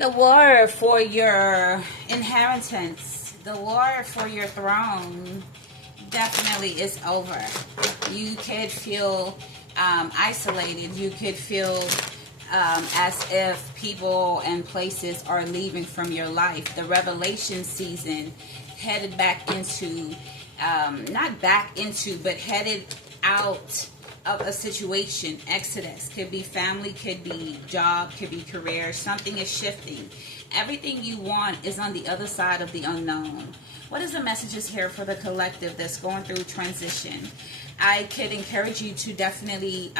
The war for your inheritance, the war for your throne definitely is over. You could feel isolated. You could feel as if people and places are leaving from your life. The revelation season headed back into, not back into, but headed out of a situation. Exodus could be family, could be job, could be career. Something is shifting. Everything you want is on the other side of the unknown. What is the messages here for the collective that's going through transition? I could encourage you to definitely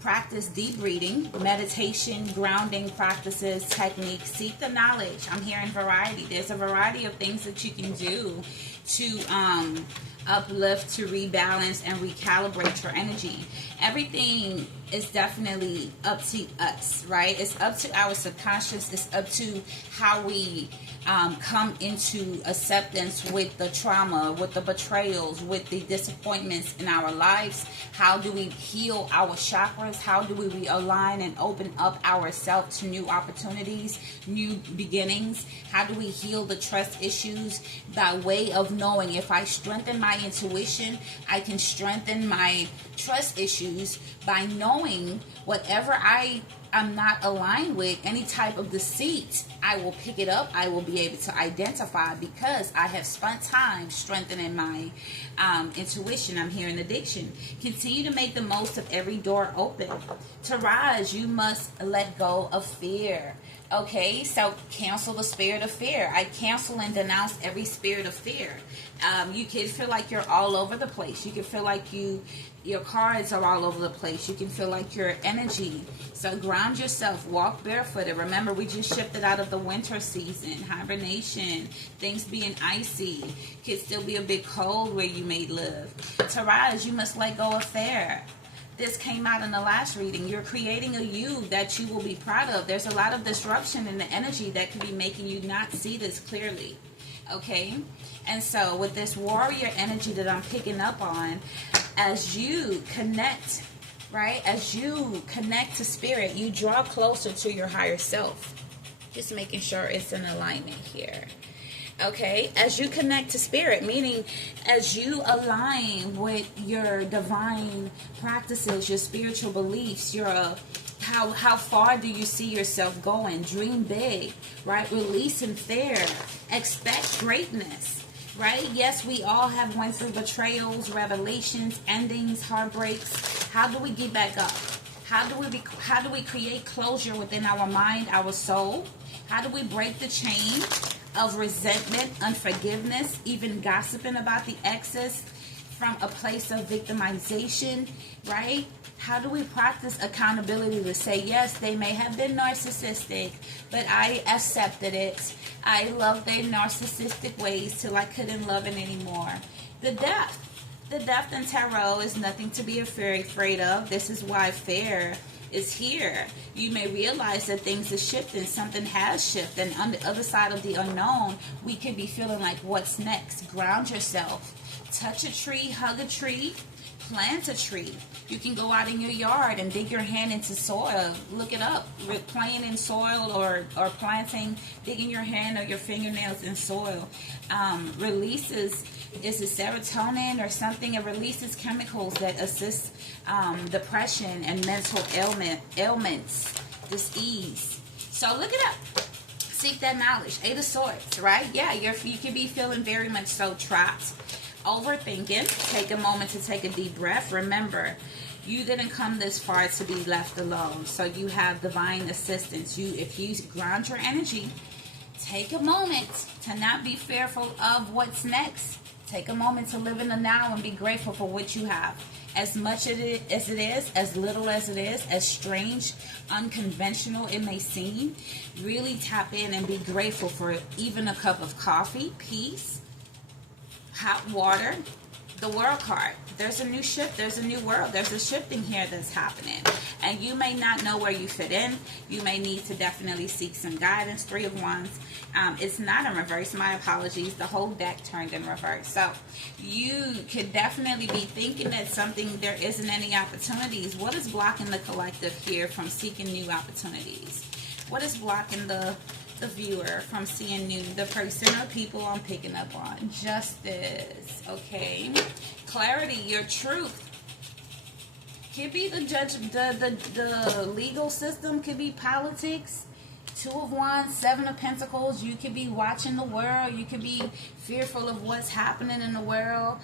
practice deep breathing, meditation, grounding practices, techniques. Seek the knowledge. I'm hearing variety. There's a variety of things that you can do to uplift, to rebalance, and recalibrate your energy. Everything is definitely up to us, right? It's up to our subconscious. It's up to how we come into acceptance with the trauma, with the betrayals, with the disappointments in our lives. How do we heal our chakras? How do we realign and open up ourselves to new opportunities, new beginnings? How do we heal the trust issues? By way of knowing, if I strengthen my intuition, I can strengthen my trust issues by knowing whatever I'm not aligned with, any type of deceit, I will pick it up. I will be able to identify because I have spent time strengthening my intuition. I'm hearing addiction. Continue to make the most of every door open. To rise, you must let go of fear. Okay, so cancel the spirit of fear. I cancel and denounce every spirit of fear. You can feel like you're all over the place. You can feel like your cards are all over the place. You can feel like your energy. So ground yourself. Walk barefooted. Remember, we just shifted out of the winter season. Hibernation. Things being icy. Could still be a bit cold where you may live. To rise, you must let go of fear. This came out in the last reading. You're creating a you that you will be proud of. There's a lot of disruption in the energy that could be making you not see this clearly. Okay? And so with this warrior energy that I'm picking up on, as you connect, right? As you connect to spirit, you draw closer to your higher self. Just making sure it's in alignment here. Okay, as you connect to spirit, meaning as you align with your divine practices, your spiritual beliefs, your how far do you see yourself going? Dream big, right? Releasing fear, expect greatness, right? Yes, we all have went through betrayals, revelations, endings, heartbreaks. How do we get back up? How do we create closure within our mind, our soul? How do we break the chain of resentment, unforgiveness, even gossiping about the exes from a place of victimization, right? How do we practice accountability to say, yes, they may have been narcissistic, but I accepted it. I loved their narcissistic ways till I couldn't love it anymore. The death in tarot is nothing to be afraid of. This is why fear is here. You may realize that things are shifting. Something has shifted. And on the other side of the unknown, we could be feeling like, what's next? Ground yourself. Touch a tree, hug a tree, plant a tree. You can go out in your yard and dig your hand into soil. Look it up. Playing in soil or planting, digging your hand or your fingernails in soil. Releases, is it serotonin or something? It releases chemicals that assist depression and mental ailments, disease. So look it up. Seek that knowledge. Eight of Swords, right? Yeah, you can be feeling very much so trapped. Overthinking. Take a moment to take a deep breath. Remember, you didn't come this far to be left alone. So you have divine assistance. If you ground your energy, take a moment to not be fearful of what's next. Take a moment to live in the now and be grateful for what you have. As much as it is, as little as it is, as strange, unconventional it may seem, really tap in and be grateful for even a cup of coffee, peace, hot water, the world card. There's a new shift. There's a new world. There's a shifting here that's happening. And you may not know where you fit in. You may need to definitely seek some guidance. Three of Wands. It's not in reverse. My apologies. The whole deck turned in reverse. So you could definitely be thinking that there isn't any opportunities. What is blocking the collective here from seeking new opportunities? What is blocking the viewer from seeing new? The person or people I'm picking up on. Justice. Okay. Clarity. Your truth. Could be the judge, the legal system. Could be politics. Two of Wands, Seven of Pentacles. You could be watching the world. You could be fearful of what's happening in the world.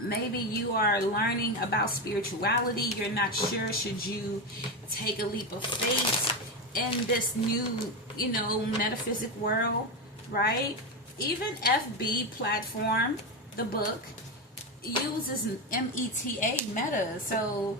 Maybe you are learning about spirituality. You're not sure, should you take a leap of faith in this new, metaphysic world, right? Even FB platform, the book, uses meta. So,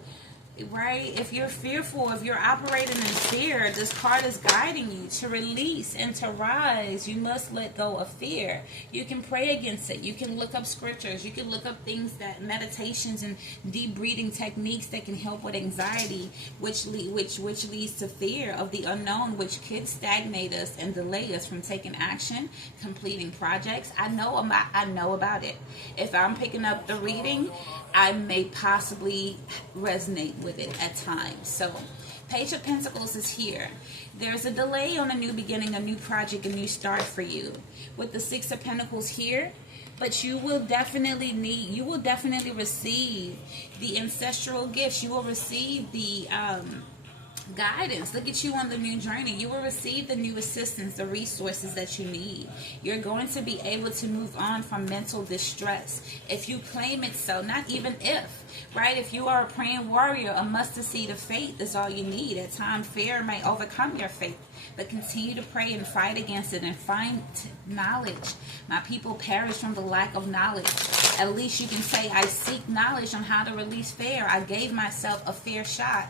right, if you're fearful, if you're operating in fear, this card is guiding you to release and to rise. You must let go of fear. You can pray against it. You can look up scriptures. You can look up things that meditations and deep breathing techniques that can help with anxiety, which leads to fear of the unknown, which could stagnate us and delay us from taking action, completing projects. I know about it. If I'm picking up the reading, I may possibly resonate with it at times. So, Page of Pentacles is here. There's a delay on a new beginning, a new project, a new start for you. With the Six of Pentacles here, but you will definitely receive the ancestral gifts. You will receive the guidance. Look at you on the new journey. You will receive the new assistance, the resources that you need. You're going to be able to move on from mental distress if you claim it so. Not even if, right? If you are a praying warrior, a mustard seed of faith is all you need. At times, fear may overcome your faith, but continue to pray and fight against it and find knowledge. My people perish from the lack of knowledge. At least you can say, I seek knowledge on how to release fear. I gave myself a fair shot.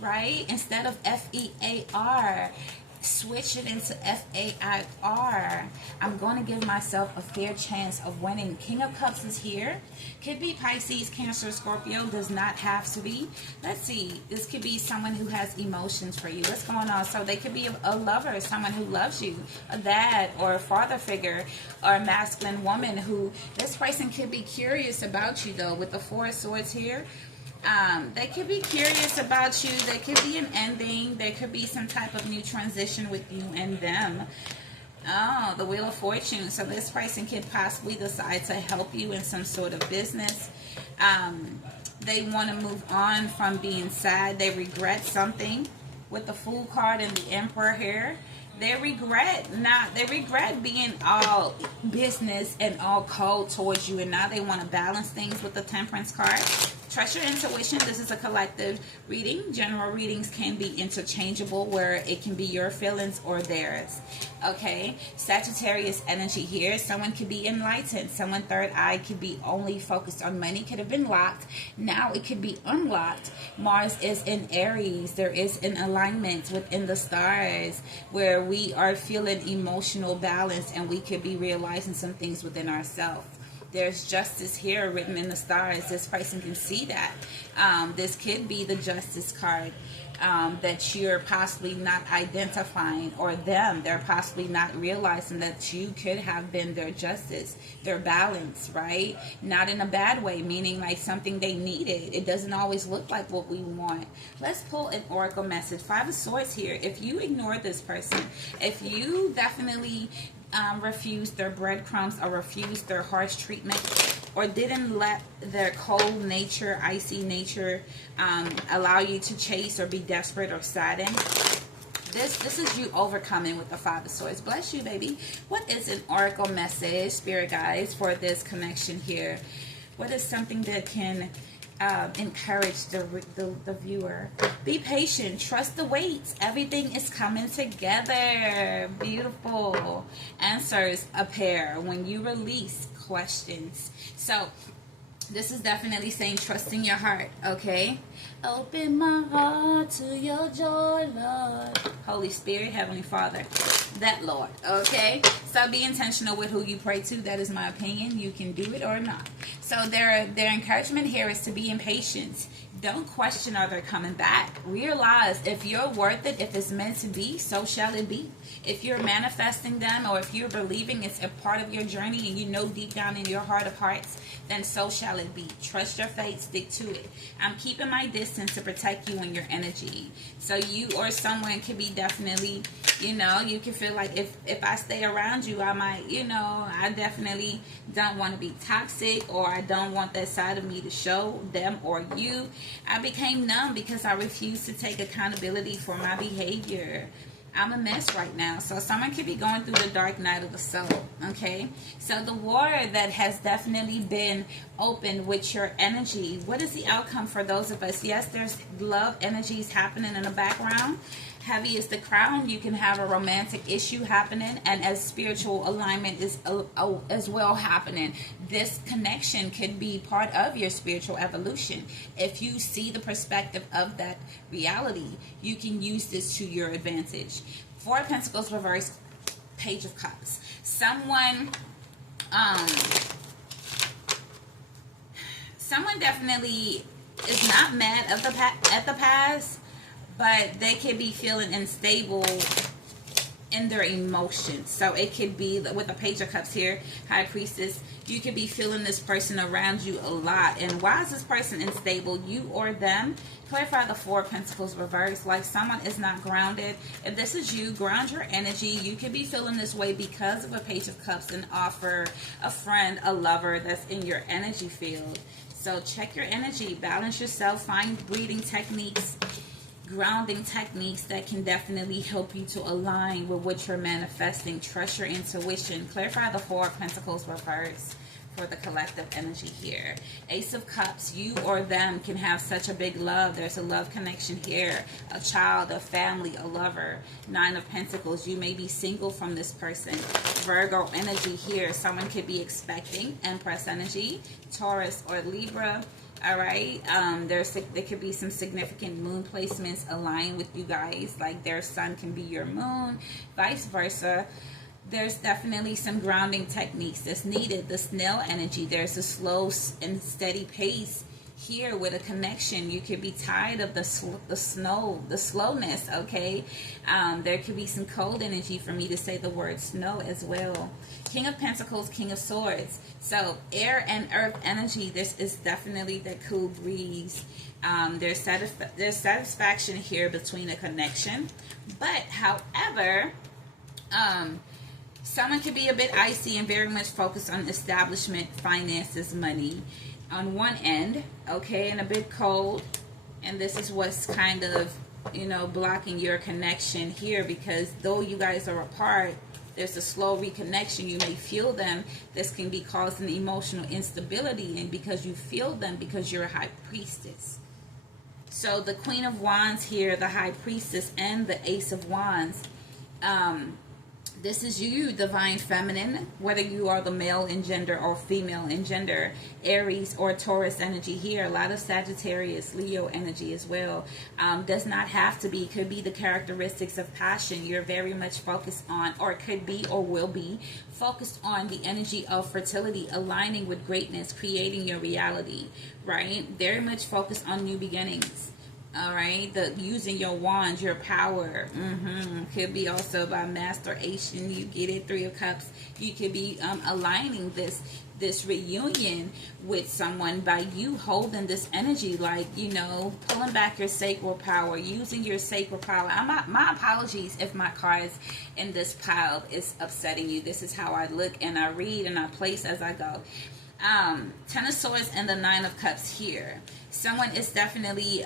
Right? Instead of F-E-A-R, switch it into F-A-I-R. I'm going to give myself a fair chance of winning. King of Cups is here. Could be Pisces, Cancer, Scorpio. Does not have to be. Let's see. This could be someone who has emotions for you. What's going on? So they could be a lover, someone who loves you, a dad or a father figure, or a masculine woman who, this person could be curious about you though, with the Four of Swords here. They could be curious about you. There could be an ending. There could be some type of new transition with you and them. Oh, the Wheel of Fortune. So this person could possibly decide to help you in some sort of business. They want to move on from being sad. They regret something with the Fool card and the Emperor here. They regret being all business and all cold towards you, and now they want to balance things with the Temperance card. Trust your intuition. This is a collective reading. General readings can be interchangeable, where it can be your feelings or theirs. Okay, Sagittarius energy here. Someone could be enlightened. Someone third eye could be only focused on money. Could have been locked. Now it could be unlocked. Mars is in Aries. There is an alignment within the stars where we are feeling emotional balance, and we could be realizing some things within ourselves. There's justice here written in the stars. This person can see that. This could be the Justice card that you're possibly not identifying, or them. They're possibly not realizing that you could have been their justice, their balance, right? Not in a bad way, meaning like something they needed. It doesn't always look like what we want. Let's pull an oracle message. Five of Swords here. If you ignore this person, if you definitely refused their breadcrumbs or refused their harsh treatment, or didn't let their cold nature, icy nature allow you to chase or be desperate or saddened, this is you overcoming with the Five of Swords. Bless you, baby. What is an oracle message, spirit guides, for this connection here? What is something that can encourage the viewer? Be patient. Trust the wait. Everything is coming together. Beautiful. Answers appear when you release questions. So this is definitely saying trusting your heart. Okay, open my heart to your joy, Lord. Holy Spirit, Heavenly Father, that Lord. Okay, so be intentional with who you pray to. That is my opinion. You can do it or not. So their encouragement here is to be impatient. Don't question are they coming back. Realize if you're worth it, if it's meant to be, so shall it be. If you're manifesting them, or if you're believing it's a part of your journey and you know deep down in your heart of hearts, then so shall it be. Trust your fate, stick to it. I'm keeping my distance to protect you and your energy. So you or someone could be definitely, you know, you can feel like if I stay around you, I might, you know, I definitely don't want to be toxic, or I don't want that side of me to show them or you. I became numb because I refused to take accountability for my behavior. I'm a mess right now. So someone could be going through the dark night of the soul. Okay. So the water that has definitely been opened with your energy. What is the outcome for those of us? Yes, there's love energies happening in the background. Heavy is the crown. You can have a romantic issue happening, and as spiritual alignment is as well happening. This connection could be part of your spiritual evolution. If you see the perspective of that reality, you can use this to your advantage. Four of Pentacles reversed, Page of Cups. Someone definitely is not mad at the past, but they could be feeling unstable in their emotions. So it could be with the Page of Cups here, High Priestess, you could be feeling this person around you a lot. And why is this person unstable, you or them? Clarify the Four of Pentacles reversed, like someone is not grounded. If this is you, ground your energy. You could be feeling this way because of a Page of Cups and offer a friend, a lover that's in your energy field. So check your energy, balance yourself, find breathing techniques, grounding techniques that can definitely help you to align with what you're manifesting. Trust your intuition. Clarify the Four of Pentacles reverse for the collective energy here. Ace of Cups, you or them can have such a big love. There's a love connection here, a child, a family, a lover. Nine of Pentacles, you may be single from this person. Virgo energy here, someone could be expecting. Empress energy, Taurus or Libra. All right, there could be some significant moon placements aligned with you guys, like their sun can be your moon, vice versa. There's definitely some grounding techniques that's needed. The snail energy, there's a slow and steady pace here with a connection. You could be tired of the slowness, okay? There could be some cold energy for me to say the word snow as well. King of Pentacles, King of Swords. So air and earth energy, this is definitely the cool breeze. There's satisfaction here between a connection. But, however, someone could be a bit icy and very much focused on establishment, finances, money on one end, okay, and a bit cold. And this is what's kind of, you know, blocking your connection here, because though you guys are apart, there's a slow reconnection. You may feel them. This can be causing emotional instability, and because you feel them because you're a High Priestess. So the Queen of Wands here, the High Priestess, and the Ace of Wands. This is you, divine feminine, whether you are the male in gender or female in gender, Aries or Taurus energy here. A lot of Sagittarius, Leo energy as well. Does not have to be, could be the characteristics of passion. You're very much focused on, or could be or will be, focused on the energy of fertility, aligning with greatness, creating your reality, right? Very much focused on new beginnings. All right, using your wand, your power. Could be also by masturbation. You get it, Three of Cups. You could be aligning this reunion with someone by you holding this energy, like, you know, pulling back your sacral power, using your sacral power. My apologies if my cards in this pile is upsetting you. This is how I look and I read and I place as I go. Ten of Swords and the Nine of Cups here. Someone is definitely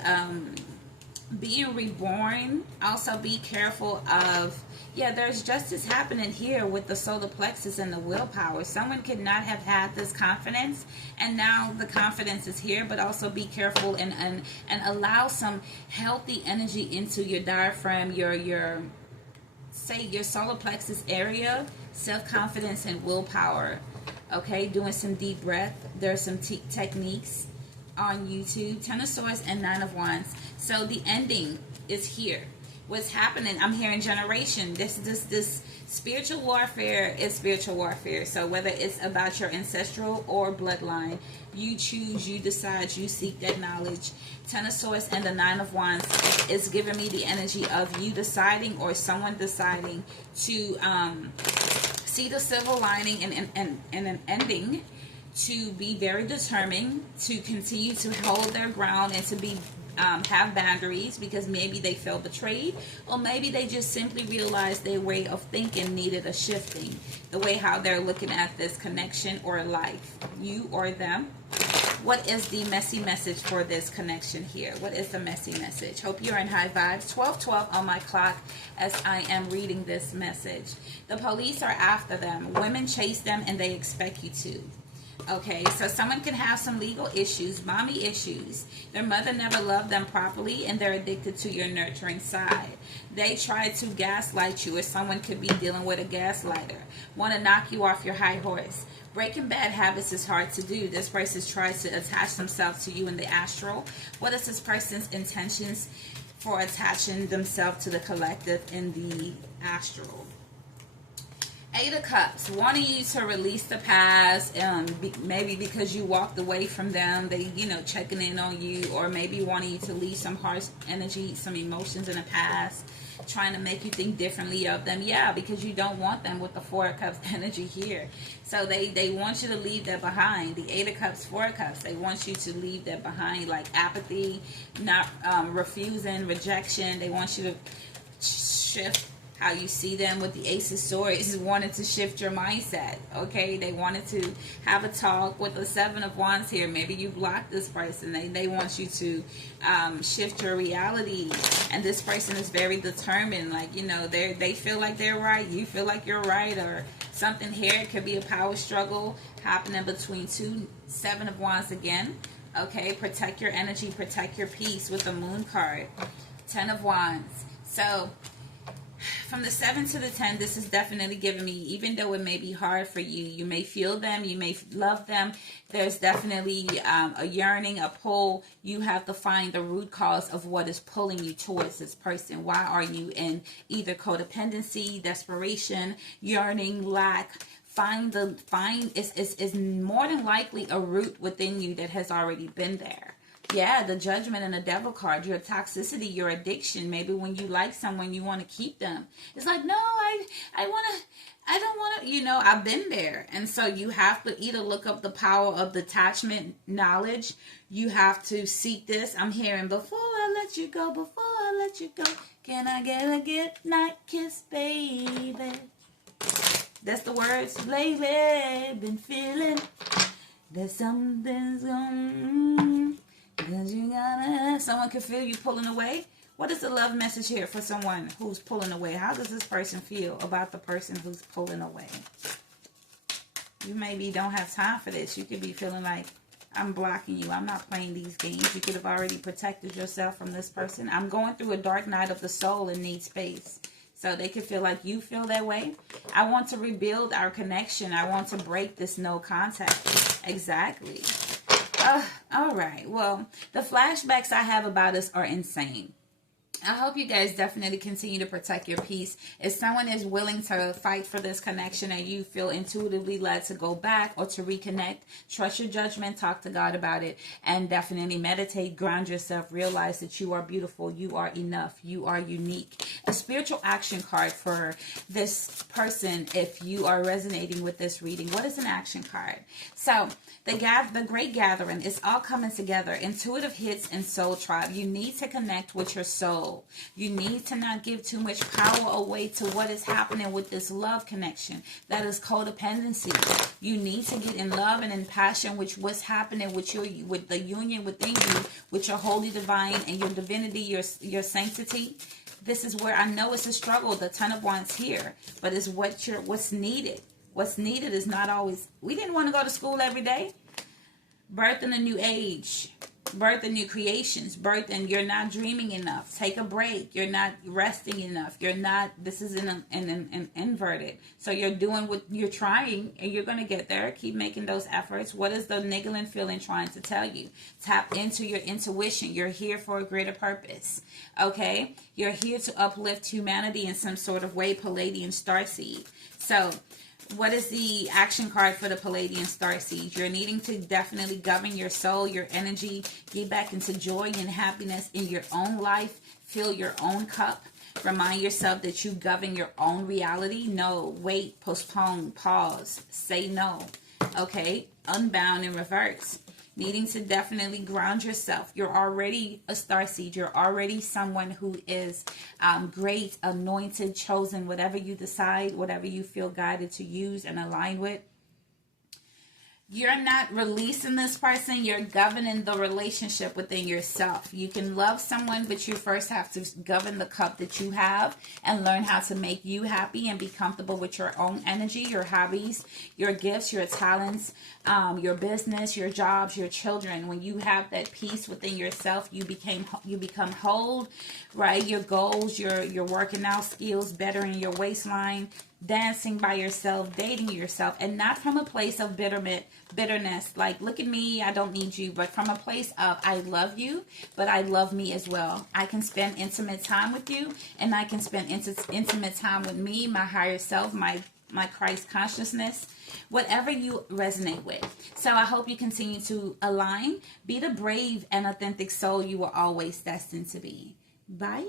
being reborn. Also be careful of, there's justice happening here with the solar plexus and the willpower. Someone could not have had this confidence, and now the confidence is here. But also be careful and allow some healthy energy into your diaphragm, your solar plexus area, self-confidence and willpower. Okay, doing some deep breath. There's some techniques on YouTube. Ten of Swords and Nine of Wands. So the ending is here. what's happening. I'm hearing generation. This spiritual warfare is spiritual warfare. So whether it's about your ancestral or bloodline, you choose, you decide, you seek that knowledge. Ten of Swords and the Nine of Wands is giving me the energy of you deciding, or someone deciding to see the silver lining and an ending, to be very determined, to continue to hold their ground, and to be have boundaries, because maybe they felt betrayed, or maybe they just simply realized their way of thinking needed a shifting, the way how they're looking at this connection or life, you or them. What is the messy message for this connection here? What is the messy message? Hope you're in high vibes. 12:12 on my clock as I am reading this message. The police are after them. Women chase them and they expect you to. Okay, so someone can have some legal issues, mommy issues. Their mother never loved them properly, and they're addicted to your nurturing side. They try to gaslight you, or someone could be dealing with a gaslighter. Want to knock you off your high horse. Breaking bad habits is hard to do. This person tries to attach themselves to you in the astral. What is this person's intentions for attaching themselves to the collective in the astral? Eight of Cups, wanting you to release the past, maybe because you walked away from them, they, checking in on you, or maybe wanting you to leave some harsh energy, some emotions in the past, trying to make you think differently of them. Yeah, because you don't want them with the Four of Cups energy here. So they want you to leave that behind. The Eight of Cups, Four of Cups, they want you to leave that behind, like apathy, not refusing, rejection. They want you to shift how you see them. With the Ace of Swords, wanted to shift your mindset. Okay, they wanted to have a talk. With the Seven of Wands here, maybe you blocked this person. They want you to shift your reality, and this person is very determined. Like, they feel like they're right, you feel like you're right, or something here. It could be a power struggle happening between two. Seven of Wands again. Okay, protect your energy, protect your peace with the Moon card. 10 of Wands. So from the 7 to the 10, this is definitely giving me, even though it may be hard for you, you may feel them, you may love them, there's definitely a yearning, a pull. You have to find the root cause of what is pulling you towards this person. Why are you in either codependency, desperation, yearning, lack? Is more than likely a root within you that has already been there. Yeah, the Judgment and the Devil card, your toxicity, your addiction. Maybe when you like someone, you want to keep them. It's like, no, I don't want to, I've been there. And so you have to either look up the power of detachment knowledge. You have to seek this. I'm hearing, before I let you go, can I get a good night kiss, baby? That's the words. Lately, been feeling that something's gone. Someone can feel you pulling away. What is the love message here for someone who's pulling away? How does this person feel about the person who's pulling away? You maybe don't have time for this. You could be feeling like, I'm blocking you. I'm not playing these games. You could have already protected yourself from this person. I'm going through a dark night of the soul and need space. So they could feel like you feel that way. I want to rebuild our connection. I want to break this no contact. Exactly. All right. Well, the flashbacks I have about us are insane. I hope you guys definitely continue to protect your peace. If someone is willing to fight for this connection and you feel intuitively led to go back or to reconnect, trust your judgment, talk to God about it, and definitely meditate, ground yourself, realize that you are beautiful, you are enough, you are unique. A spiritual action card for this person if you are resonating with this reading. What is an action card? So, the Great Gathering is all coming together. Intuitive hits and soul tribe. You need to connect with your soul. You need to not give too much power away to what is happening with this love connection. That is codependency. You need to get in love and in passion with what's happening with the union within you, with your holy divine and your divinity, your sanctity. This is where I know it's a struggle. The Ten of Wands here, but it's what's needed. What's needed is not always. We didn't want to go to school every day. Birth in a new age. birth new creations, birth, and you're not dreaming enough. Take a break. You're not resting enough. You're not, this is an inverted. So you're doing what you're trying, and you're going to get there. Keep making those efforts. What is the niggling feeling trying to tell you? Tap into your intuition. You're here for a greater purpose. Okay? You're here to uplift humanity in some sort of way, Palladian starseed. So what is the action card for the Palladian starseed? You're needing to definitely govern your soul, your energy, get back into joy and happiness in your own life, fill your own cup. Remind yourself that you govern your own reality. No, wait, postpone, pause, say no. Okay, unbound and reverse. Needing to definitely ground yourself. You're already a starseed. You're already someone who is great, anointed, chosen, whatever you decide, whatever you feel guided to use and align with. You're not releasing this person. You're governing the relationship within yourself. You can love someone, but you first have to govern the cup that you have and learn how to make you happy and be comfortable with your own energy, your hobbies, your gifts, your talents, your business, your jobs, your children. When you have that peace within yourself, you become whole, right? Your goals, your working out skills, bettering your waistline, dancing by yourself, dating yourself, and not from a place of bitterness, like, look at me, I don't need you, but from a place of, I love you, but I love me as well. I can spend intimate time with you, and I can spend intimate time with me, my higher self, my Christ consciousness, whatever you resonate with. So I hope you continue to align, be the brave and authentic soul you were always destined to be. Bye.